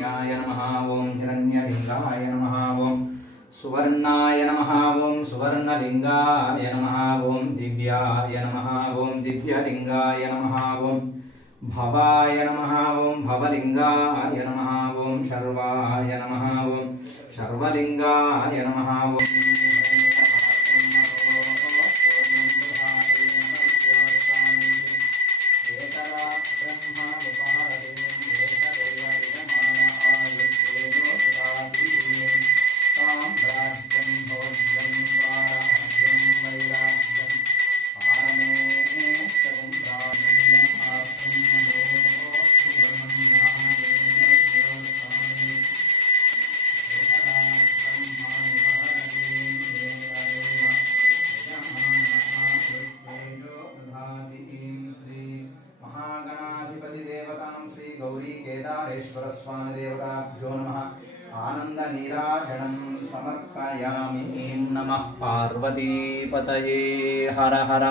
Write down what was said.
हिरण्याय नमः ओम हिरण्यलिंगाय नमः ओम सुवर्णाय नमः ओम सुवर्णलिंगाय नमः ओम दिव्याय नमः ओम दिव्यलिंगाय नमः ओम भवाय नमः ओम भवलिंगाय नमः ओम शर्वाय नमः ओम शर्वलिंगाय नमः ओम गौरी केदारेश्वर स्वामी देवताभ्यो नमः आनंद नीराजनं समर्पयामि नमः पार्वती पतये हर हर